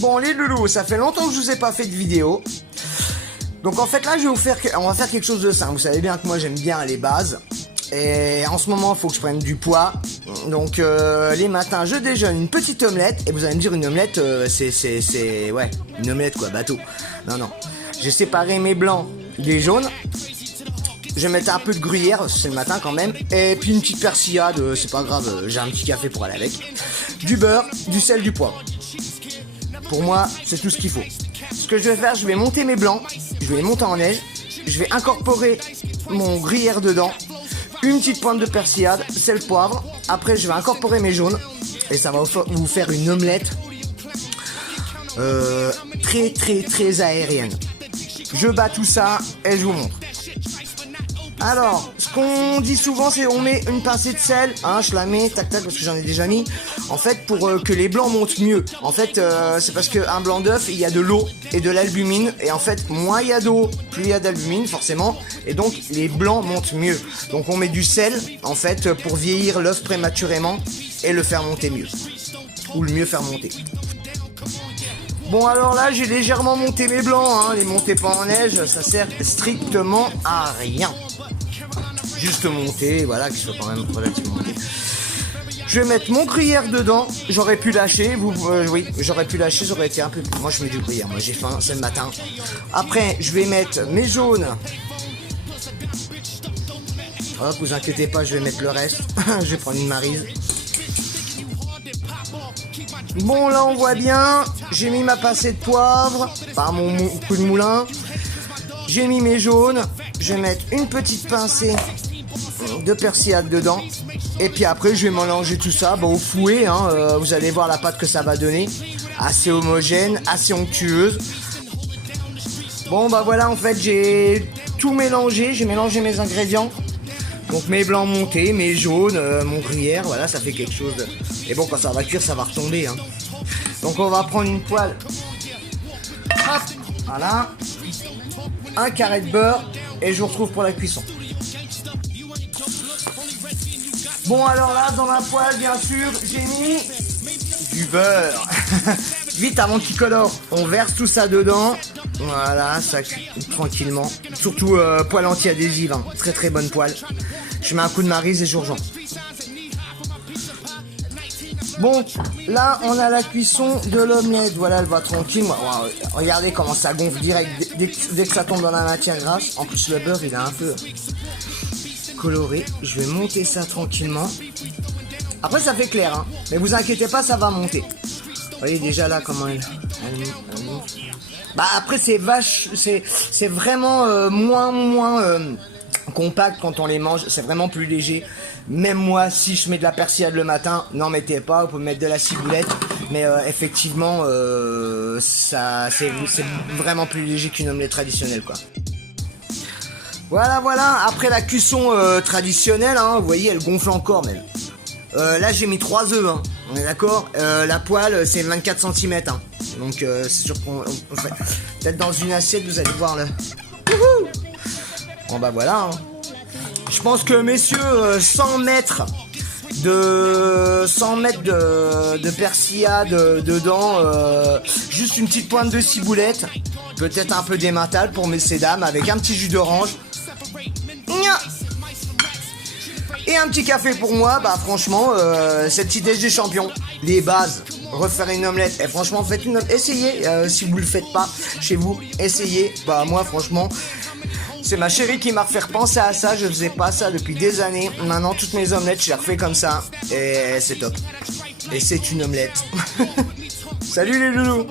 Bon les loulous, ça fait longtemps que je vous ai pas fait de vidéo. Donc en fait là on va faire quelque chose de simple. Vous savez bien que moi j'aime bien les bases. Et en ce moment il faut que je prenne du poids. Donc les matins je déjeune une petite omelette. Et vous allez me dire une omelette ouais, une omelette quoi, bateau. Non. J'ai séparé mes blancs des jaunes. Je vais mettre un peu de gruyère, c'est le matin quand même. Et puis une petite persillade, c'est pas grave, j'ai un petit café pour aller avec. Du beurre, du sel, du poivre. Pour moi, c'est tout ce qu'il faut. Ce que je vais faire, je vais monter mes blancs, je vais les monter en neige, je vais incorporer mon gruyère dedans, une petite pointe de persillade, sel, poivre. Après, je vais incorporer mes jaunes et ça va vous faire une omelette très aérienne. Je bats tout ça et je vous montre. Alors, ce qu'on dit souvent, c'est on met une pincée de sel, hein, je la mets, tac, parce que j'en ai déjà mis, en fait, pour que les blancs montent mieux. En fait, c'est parce qu'un blanc d'œuf, il y a de l'eau et de l'albumine, et en fait, moins il y a d'eau, plus il y a d'albumine, forcément, et donc les blancs montent mieux. Donc on met du sel, en fait, pour vieillir l'œuf prématurément et le faire monter mieux. Ou le mieux faire monter. Bon alors là j'ai légèrement monté mes blancs, hein. Les montez pas en neige, ça sert strictement à rien. Juste monter, voilà, qu'ils soient quand même relativement montés. Je vais mettre mon gruyère dedans, j'aurais pu lâcher, oui, j'aurais pu lâcher, j'aurais été un peu plus. Moi je mets du gruyère, moi j'ai faim, c'est le matin. Après je vais mettre mes jaunes. Hop, vous inquiétez pas, je vais mettre le reste. Je vais prendre une maryse. Bon là on voit bien, j'ai mis ma pincée de poivre par mon coup de moulin. J'ai mis mes jaunes, je vais mettre une petite pincée de persillade dedans. Et puis après je vais mélanger tout ça au fouet, hein, vous allez voir la pâte que ça va donner. Assez homogène, assez onctueuse. Bon bah voilà, en fait j'ai tout mélangé, j'ai mélangé mes ingrédients. Donc mes blancs montés, mes jaunes, mon gruyère, voilà, ça fait quelque chose de... Et bon, quand ça va cuire, ça va retomber, hein. Donc on va prendre une poêle. Hop, voilà. Un carré de beurre. Et je vous retrouve pour la cuisson. Bon, alors là, dans ma poêle, bien sûr, j'ai mis du beurre. Vite, avant qu'il colore, on verse tout ça dedans. Voilà, ça cuit tranquillement. Surtout poêle anti-adhésive, hein. Très bonne poêle. Je mets un coup de maryse et je rejoins. Bon, là on a la cuisson de l'omelette. Voilà, elle va tranquille. Regardez comment ça gonfle direct dès que ça tombe dans la matière grasse. En plus le beurre il est un peu coloré. Je vais monter ça tranquillement. Après ça fait clair, hein. Mais vous inquiétez pas, ça va monter. Vous voyez déjà là comment elle monte. Bah après c'est vraiment moins compact quand on les mange, c'est vraiment plus léger. Même moi, si je mets de la persillade le matin, n'en mettez pas, vous pouvez mettre de la ciboulette, mais effectivement, c'est vraiment plus léger qu'une omelette traditionnelle, quoi. Voilà, après la cuisson traditionnelle, hein, vous voyez, elle gonfle encore même. Là, j'ai mis 3 œufs, hein, on est d'accord. La poêle, c'est 24 cm, hein, donc c'est sûr qu'on fait. Peut-être dans une assiette, vous allez voir le... Wouhou. Bon bah voilà, hein. Je pense que messieurs, 100 mètres de persillade dedans, juste une petite pointe de ciboulette, peut-être un peu d'émental pour ces dames, avec un petit jus d'orange. Et un petit café pour moi, bah franchement, c'est le petit déj des champions. Les bases, refaire une omelette, et franchement faites une omelette, essayez, si vous le faites pas chez vous, essayez, bah moi franchement... C'est ma chérie qui m'a refait penser à ça, je faisais pas ça depuis des années. Maintenant toutes mes omelettes je les refais comme ça et c'est top. Et c'est une omelette. Salut les loulous.